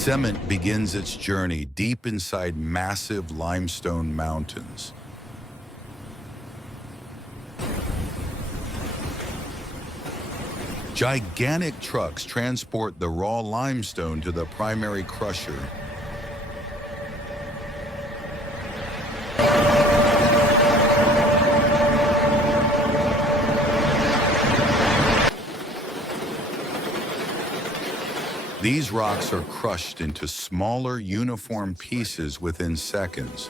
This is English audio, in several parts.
Cement begins its journey deep inside massive limestone mountains. Gigantic trucks transport the raw limestone to the primary crusher. These rocks are crushed into smaller, uniform pieces within seconds.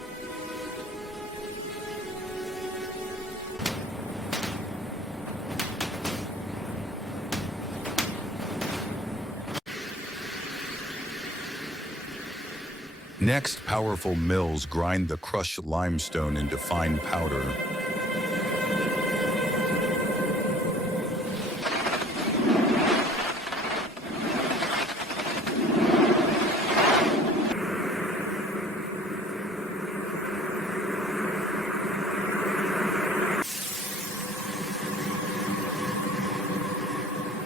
Next, powerful mills grind the crushed limestone into fine powder.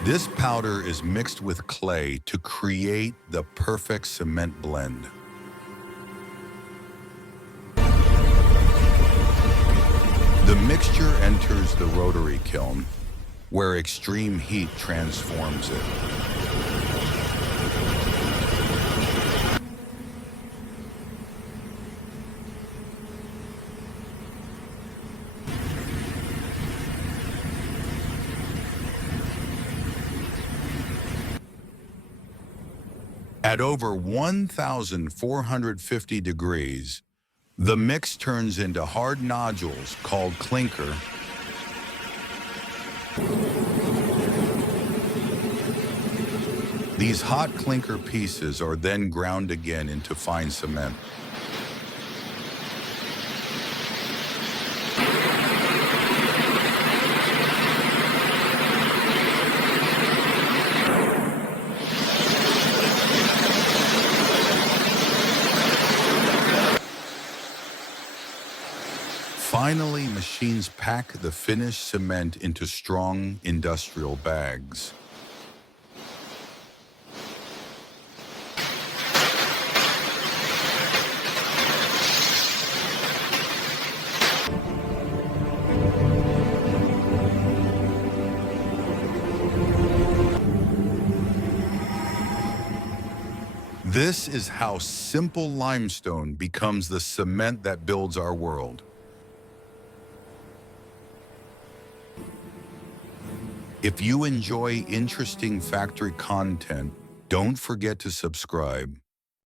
This powder is mixed with clay to create the perfect cement blend. The mixture enters the rotary kiln, where extreme heat transforms it. At over 1,450 degrees, the mix turns into hard nodules called clinker. These hot clinker pieces are then ground again into fine cement. Finally, machines pack the finished cement into strong industrial bags. This is how simple limestone becomes the cement that builds our world. If you enjoy interesting factory content, don't forget to subscribe.